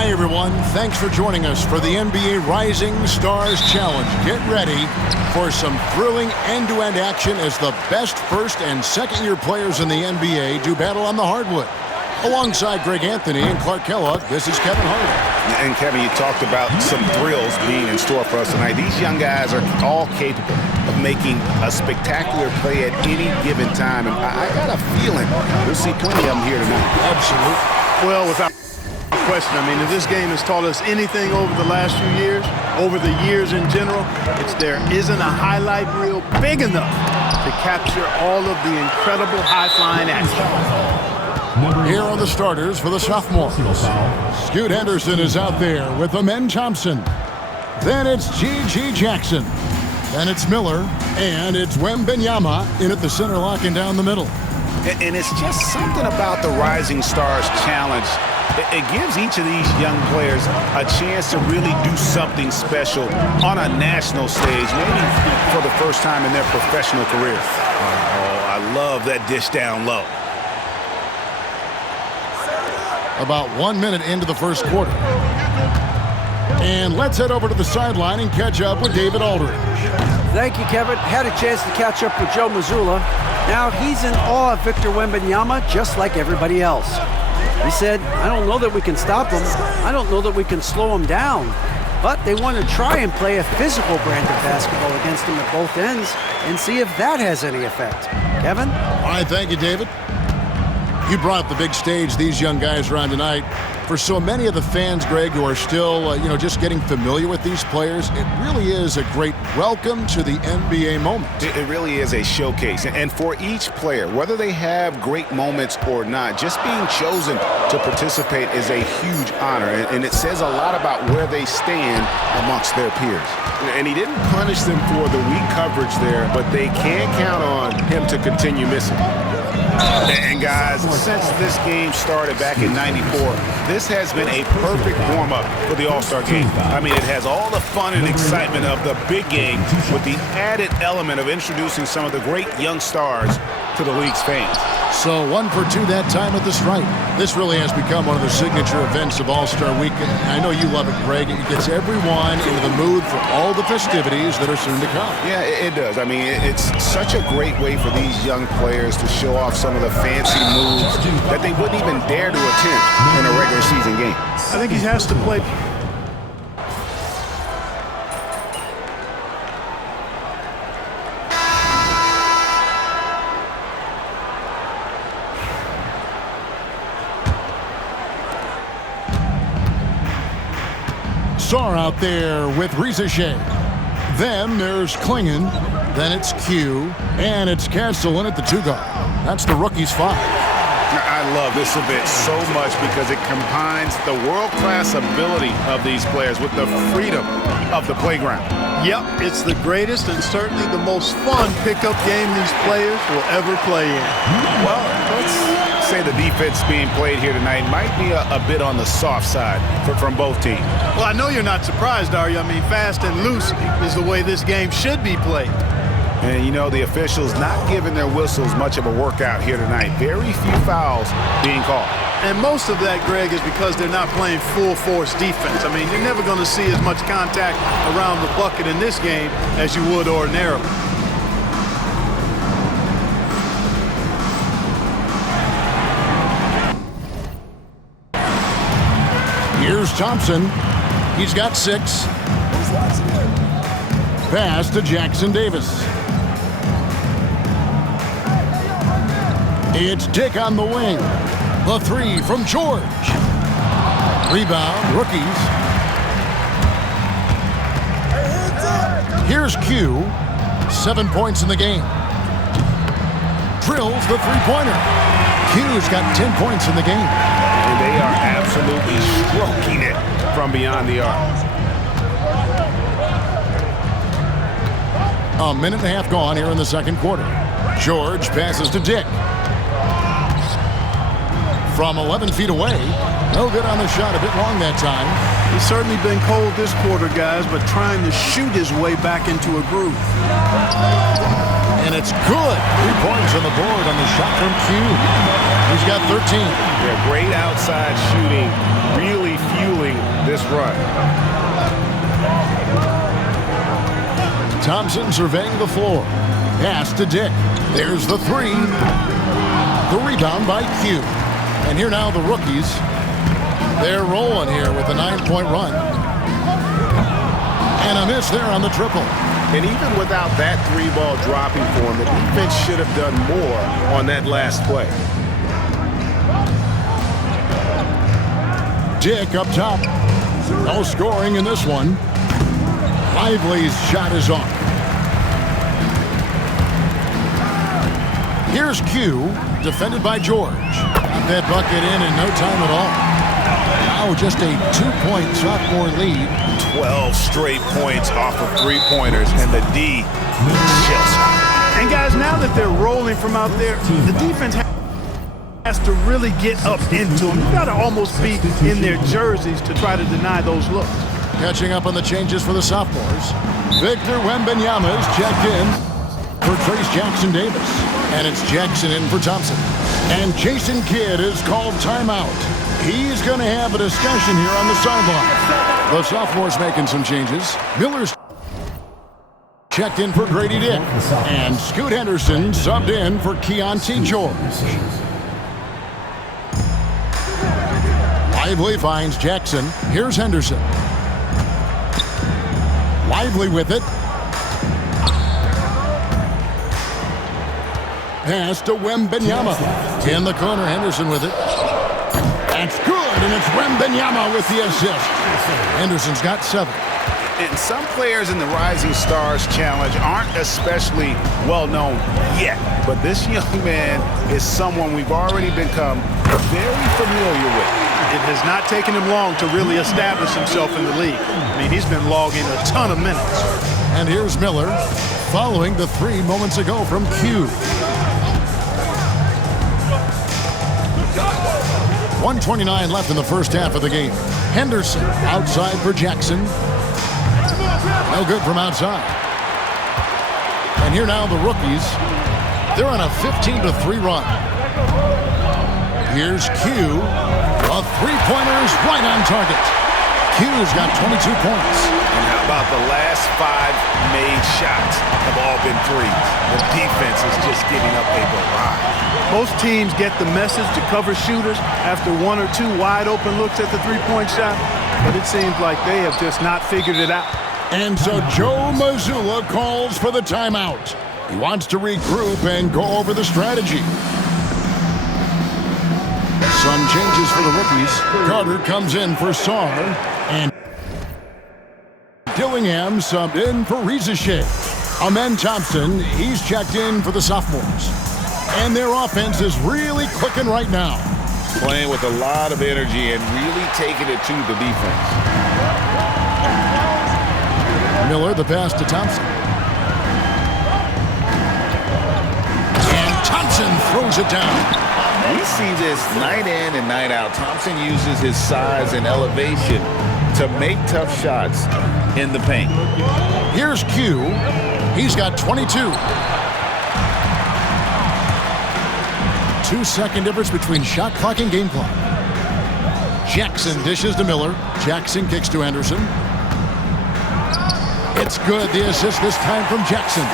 Hi, everyone. Thanks for joining us for the NBA Rising Stars Challenge. Get ready for some thrilling end-to-end action as the best first- and second-year players in the NBA do battle on the hardwood. Alongside Greg Anthony and Clark Kellogg, this is Kevin Harlan. And Kevin, you talked about some thrills being in store for us tonight. These young guys are all capable of making a spectacular play at any given time. And I got a feeling we'll see plenty of them here tonight. Absolutely. Well, without question, I mean, if this game has taught us anything over the last few years, over the years in general, it's there isn't a highlight reel big enough to capture all of the incredible high-flying action. Here are the starters for the sophomores. Scoot Henderson is out there with Amen Thompson. Then it's G.G. Jackson. Then it's Miller. And it's Wembanyama in at the center, locking down the middle. And it's just something about the Rising Stars Challenge. It gives each of these young players a chance to really do something special on a national stage, maybe for the first time in their professional career. Oh, I love that dish down low. About 1 minute into the first quarter. And let's head over to the sideline and catch up with David Aldridge. Thank you, Kevin. Had a chance to catch up with Joe Mazzulla. Now he's in awe of Victor Wembanyama, just like everybody else. He said, I don't know that we can stop him. I don't know that we can slow him down. But they want to try and play a physical brand of basketball against him at both ends and see if that has any effect. Kevin? All right, thank you, David. You brought up the big stage these young guys are on tonight. For so many of the fans, Greg, who are still, just getting familiar with these players, it really is a great welcome to the NBA moment. It really is a showcase. And for each player, whether they have great moments or not, just being chosen to participate is a huge honor. And it says a lot about where they stand amongst their peers. And he didn't punish them for the weak coverage there, but they can't count on him to continue missing. And guys, since this game started back in '94, this has been a perfect warm-up for the All-Star game. I mean, it has all the fun and excitement of the big game with the added element of introducing some of the great young stars to the league's fans. So 1 for 2 that time at the stripe. This really has become one of the signature events of All-Star Week. I know you love it, Greg. It gets everyone into the mood for all the festivities that are soon to come. Yeah, it does. I mean, it's such a great way for these young players to show off some of the fancy moves that they wouldn't even dare to attempt in a regular season game. I think he has to play. Sarr out there with Risacher. Then there's Klingon. Then it's Q. And it's Castellan at the 2 guard. That's the rookie's 5. I love this event so much because it combines the world-class ability of these players with the freedom of the playground. Yep, it's the greatest and certainly the most fun pickup game these players will ever play in. Well, let's say the defense being played here tonight might be a bit on the soft side from both teams. Well, I know you're not surprised, are you? I mean, fast and loose is the way this game should be played. And, the officials not giving their whistles much of a workout here tonight. Very few fouls being called. And most of that, Greg, is because they're not playing full-force defense. I mean, you're never going to see as much contact around the bucket in this game as you would ordinarily. Here's Thompson. He's got 6. Pass to Jackson Davis. It's Dick on the wing. The 3 from George. Rebound, rookies. Here's Q. 7 points in the game. Drills the 3-pointer. Q's got 10 points in the game. And they are absolutely stroking it from beyond the arc. A minute and a half gone here in the second quarter. George passes to Dick. From 11 feet away. No good on the shot. A bit long that time. He's certainly been cold this quarter, guys, but trying to shoot his way back into a groove. And it's good. 3 points on the board on the shot from Q. He's got 13. Yeah, great outside shooting, really fueling this run. Thompson surveying the floor. Pass to Dick. There's the three. The rebound by Q. And here now the rookies. They're rolling here with a 9-point run. And a miss there on the triple. And even without that three ball dropping for him, the defense should have done more on that last play. Dick up top. No scoring in this one. Lively's shot is off. Here's Q, defended by George. Got that bucket in no time at all. Now just a 2-point sophomore lead. 12 straight points off of three-pointers, and the D shells. And guys, now that they're rolling from out there, the defense has to really get up into them. You got to almost be in their jerseys to try to deny those looks. Catching up on the changes for the sophomores. Victor Wembanyama is checked in for Trace Jackson Davis. And it's Jackson in for Thompson. And Jason Kidd is called timeout. He's going to have a discussion here on the sideline. The sophomore's making some changes. Miller's checked in for Grady Dick. And Scoot Henderson subbed in for Keontae George. Lively finds Jackson. Here's Henderson. Lively with it. Pass to Wembanyama. In the corner, Henderson with it. That's good, and it's Wembanyama with the assist. Henderson's got 7. And some players in the Rising Stars Challenge aren't especially well-known yet. But this young man is someone we've already become very familiar with. It has not taken him long to really establish himself in the league. I mean, he's been logging a ton of minutes. And here's Miller, following the 3 moments ago from Q. 1:29 left in the first half of the game. Henderson outside for Jackson. No good from outside. And here now the rookies. They're on a 15-3 run. Here's Q. A three-pointer is right on target. Q's got 22 points. And how about the last 5 made shots have all been threes? The defense is just giving up a barrage. Most teams get the message to cover shooters after 1 or 2 wide-open looks at the three-point shot, but it seems like they have just not figured it out. And so Joe Mazzulla calls for the timeout. He wants to regroup and go over the strategy. Some changes for the rookies. Carter comes in for Sarr, and Dillingham subbed in for Rizachet. Amen Thompson, he's checked in for the sophomores. And their offense is really clicking right now. Playing with a lot of energy and really taking it to the defense. Miller, the pass to Thompson. And Thompson throws it down. We see this night in and night out. Thompson uses his size and elevation to make tough shots in the paint. Here's Q. He's got 22. 2-second difference between shot clock and game clock. Jackson dishes to Miller. Jackson kicks to Henderson. It's good. The assist this time from Jackson.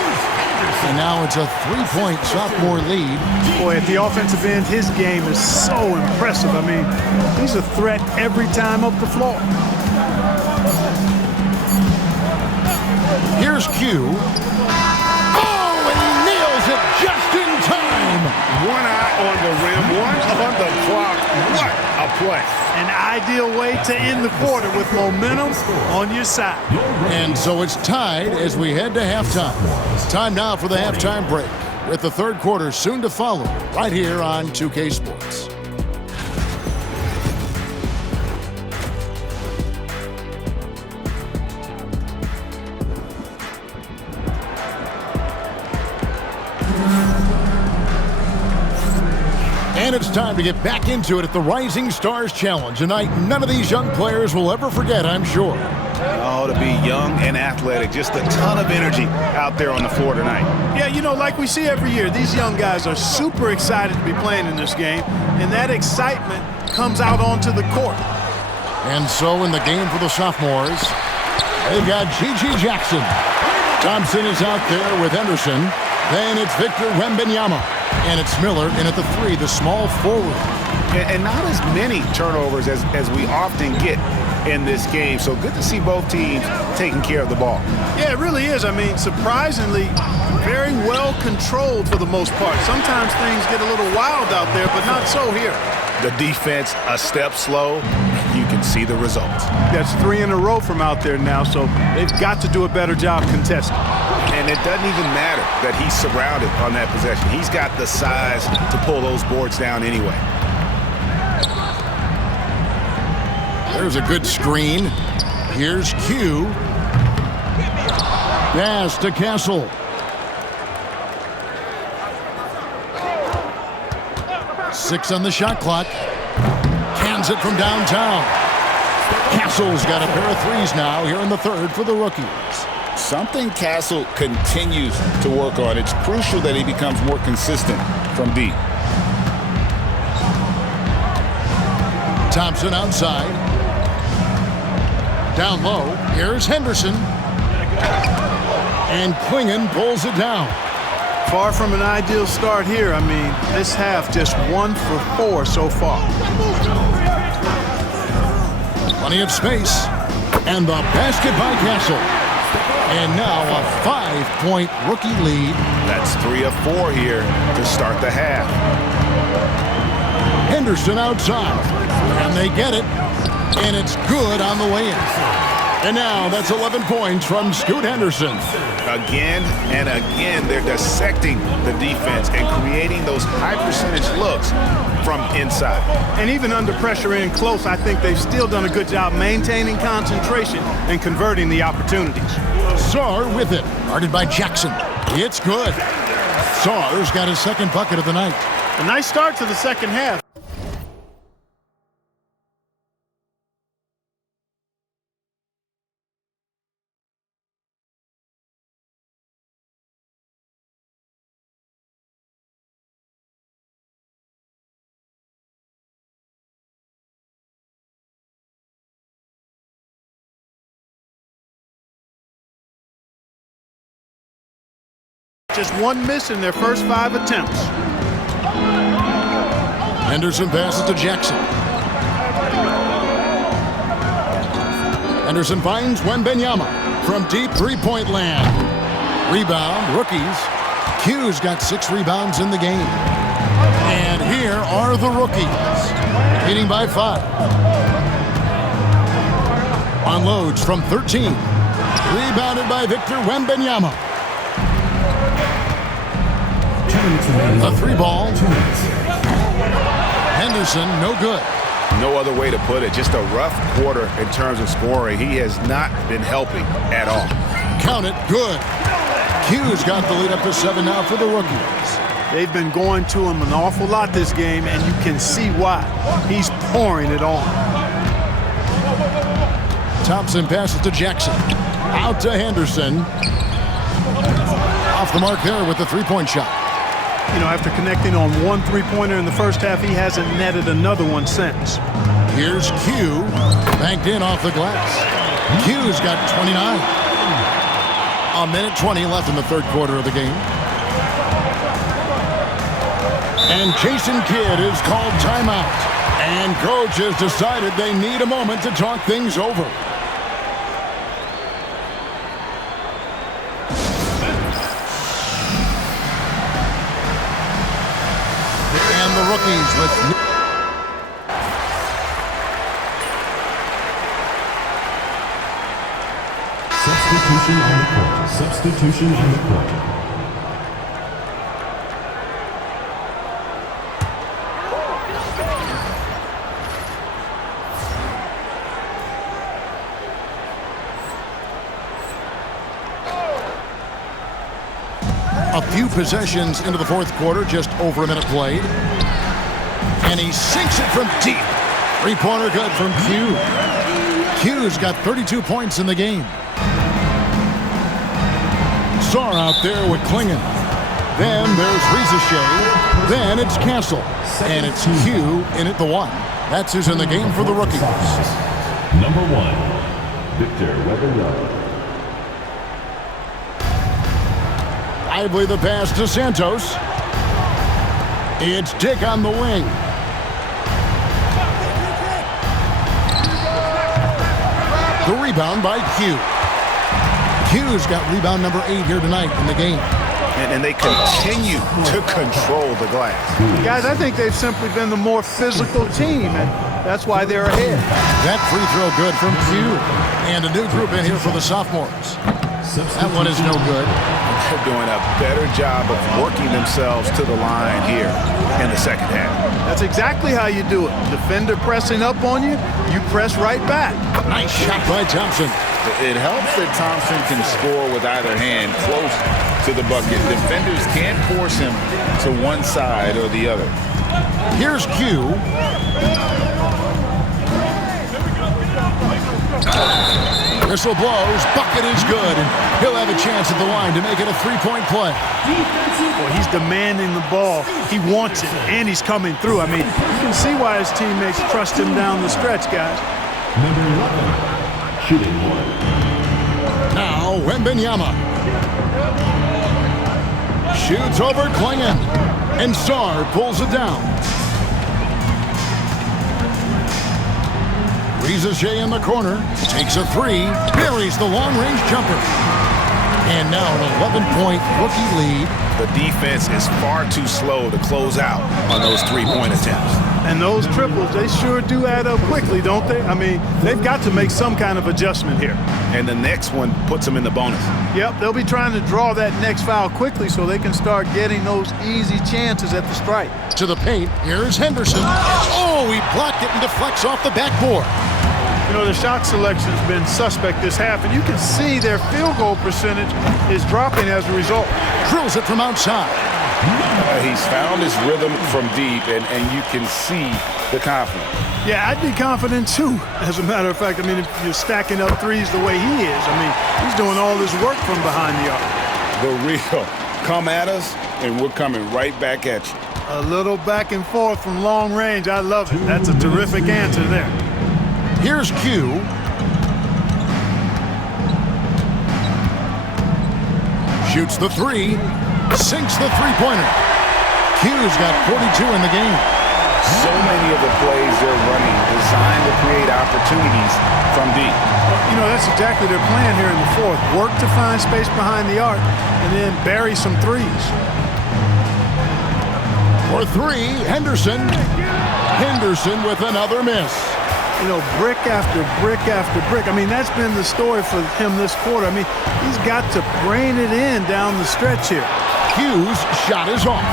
And now it's a 3-point sophomore lead. Boy, at the offensive end, his game is so impressive. I mean, he's a threat every time up the floor. Here's Q. Oh, and he nails it just in time. One eye on the rim, one on the clock. What a play. An ideal way to end the quarter with momentum on your side. And so it's tied as we head to halftime. Time now for the halftime break, with the third quarter soon to follow, right here on 2K Sports. And it's time to get back into it at the Rising Stars Challenge, a night none of these young players will ever forget, I'm sure. Oh, to be young and athletic, just a ton of energy out there on the floor tonight. Yeah, you know, like we see every year, these young guys are super excited to be playing in this game, and that excitement comes out onto the court. And so in the game for the sophomores, they've got G.G. Jackson. Thompson is out there with Henderson. Then it's Victor Wembanyama. And it's Miller in at the 3, the small forward. And not as many turnovers as we often get in this game. So good to see both teams taking care of the ball. Yeah, it really is. I mean, surprisingly, very well controlled for the most part. Sometimes things get a little wild out there, but not so here. The defense a step slow. You can see the results. That's 3 in a row from out there now, so they've got to do a better job contesting. And it doesn't even matter that he's surrounded on that possession. He's got the size to pull those boards down anyway. There's a good screen. Here's Q. Pass to Castle. Six on the shot clock. Cans it from downtown. Castle's got a pair of threes now here in the third for the rookies. Something Castle continues to work on. It's crucial that he becomes more consistent from deep. Thompson outside. Down low. Here's Henderson. And Klingon pulls it down. Far from an ideal start here. I mean, this half just 1 for 4 so far. Plenty of space. And the basket by Castle. And now a 5-point rookie lead. That's 3 of 4 here to start the half. Henderson outside. And they get it. And it's good on the way in. And now that's 11 points from Scoot Henderson. Again and again, they're dissecting the defense and creating those high-percentage looks from inside. And even under pressure in close, I think they've still done a good job maintaining concentration and converting the opportunities. Sarr with it. Guarded by Jackson. It's good. Sarr's got his second bucket of the night. A nice start to the second half. Just 1 miss in their first 5 attempts. Henderson passes to Jackson. Henderson finds Wembanyama from deep three-point land. Rebound, rookies. Q's got 6 rebounds in the game. And here are the rookies, leading by 5. Unloads from 13. Rebounded by Victor Wembanyama. The 3-ball. Henderson, no good. No other way to put it. Just a rough quarter in terms of scoring. He has not been helping at all. Count it, good. Q's got the lead up to 7 now for the rookies. They've been going to him an awful lot this game, and you can see why. He's pouring it on. Thompson passes to Jackson. Out to Henderson. Off the mark there with the 3-point shot. You know, after connecting on 1 3-pointer in the first half, he hasn't netted another one since. Here's Q. Banked in off the glass. Q's got 29. A minute 20 left in the third quarter of the game. And Jason Kidd is called timeout. And coach has decided they need a moment to talk things over. The rookies with substitution on the court. Substitution on the court. a few possessions into the fourth quarter, just over a minute played. And he sinks it from deep. Three-pointer good from Q. Q's got 32 points in the game. Sarr out there with Klingon. Then there's Rizachet. Then it's Castle. And it's Q in at the one. That's who's in the game for the rookies. Number 1, Victor Wembanyama. Lively the pass to Santos. It's Dick on the wing. The rebound by Q. Q's got rebound number 8 here tonight in the game. And they continue to control the glass. Guys, I think they've simply been the more physical team, and that's why they're ahead. That free throw good from Q. And a new group in here for the sophomores. That one is no good. They're doing a better job of working themselves to the line here in the second half. That's exactly how you do it. Defender pressing up on you, you press right back. Nice shot by Thompson. It helps that Thompson can score with either hand close to the bucket. Defenders can't force him to one side or the other. Here's Q. Whistle blows. Bucket is good. And he'll have a chance at the line to make it a three-point play. Well, he's demanding the ball. He wants it, and he's coming through. I mean, you can see why his teammates trust him down the stretch, guys. Number 11, shooting 1. Now, Wembanyama. Shoots over Klingon. And Sarr pulls it down. Riza in the corner. Takes a 3. Buries the long-range jumper. And now an 11-point rookie lead. The defense is far too slow to close out on those three-point attempts. And those triples, they sure do add up quickly, don't they? I mean, they've got to make some kind of adjustment here. And the next one puts them in the bonus. Yep, they'll be trying to draw that next foul quickly so they can start getting those easy chances at the strike. To the paint, here's Henderson. Oh, he blocked it and deflects off the backboard. You know, the shot selection has been suspect this half, and you can see their field goal percentage is dropping as a result. Drills it from outside. He's found his rhythm from deep, and you can see the confidence. Yeah, I'd be confident too. As a matter of fact, I mean, if you're stacking up threes the way he is, I mean, he's doing all this work from behind the arc. The real come at us, and we're coming right back at you. A little back and forth from long range. I love it. That's a terrific answer there. Here's Q. Shoots the 3. Sinks the three-pointer. Q's got 42 in the game. So many of the plays they're running designed to create opportunities from deep. You know, that's exactly their plan here in the fourth. Work to find space behind the arc and then bury some threes. For 3, Henderson. Henderson with another miss. You know, brick after brick after brick. I mean, that's been the story for him this quarter. I mean, he's got to brain it in down the stretch here. Q's shot is off.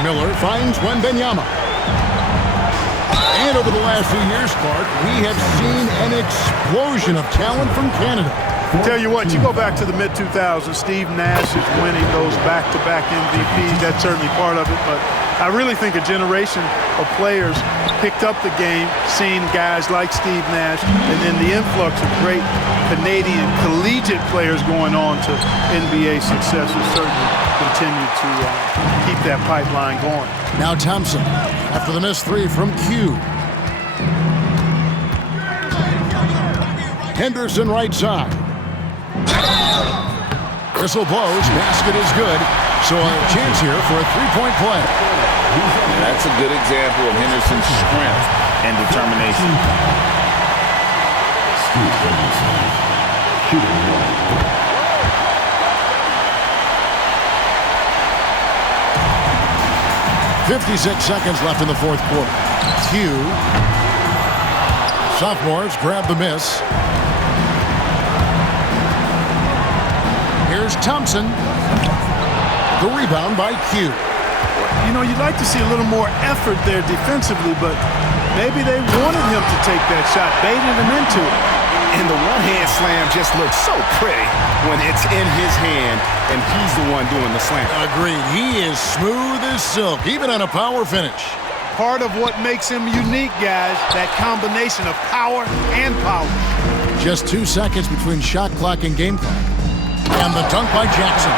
Miller finds Wembanyama. And over the last few years, Clark, we have seen an explosion of talent from Canada. Tell you what, you go back to the mid-2000s, Steve Nash is winning those back-to-back MVPs. That's certainly part of it, but I really think a generation of players picked up the game, seeing guys like Steve Nash, and then the influx of great Canadian collegiate players going on to NBA success has certainly continued to keep that pipeline going. Now Thompson, after the missed 3 from Q. Henderson right side. Whistle blows, basket is good, so a chance here for a three-point play. That's a good example of Henderson's strength and determination. Steve Henderson, shooting 1. 56 seconds left in the fourth quarter. Q. Sophomores grab the miss. Here's Thompson. The rebound by Q. You know, you'd like to see a little more effort there defensively, but maybe they wanted him to take that shot, baited him into it. And the one-hand slam just looks so pretty when it's in his hand and he's the one doing the slam. Agreed. He is smooth as silk, even on a power finish. Part of what makes him unique, guys, that combination of power and polish. Just 2 seconds between shot clock and game clock. And the dunk by Jackson.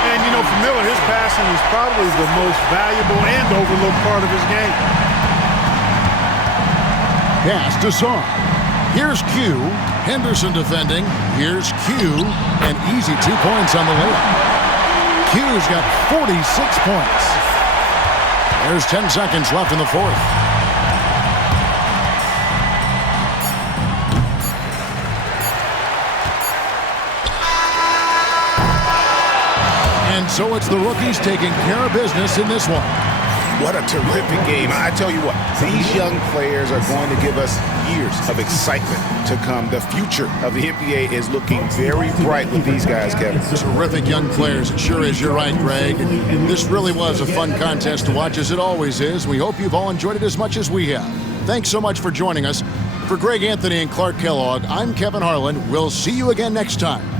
And, you know, for Miller, his passing is probably the most valuable and overlooked part of his game. pass to Song. Here's Q. Henderson defending. Here's Q. And easy 2 points on the layup. Q's got 46 points. There's 10 seconds left in the fourth. And so it's the rookies taking care of business in this one. What a terrific game. I tell you what, these young players are going to give us years of excitement to come. The future of the NBA is looking very bright with these guys, Kevin. Terrific young players. It sure is. You're right, Greg. This really was a fun contest to watch, as it always is. We hope you've all enjoyed it as much as we have. Thanks so much for joining us. For Greg Anthony and Clark Kellogg, I'm Kevin Harlan. We'll see you again next time.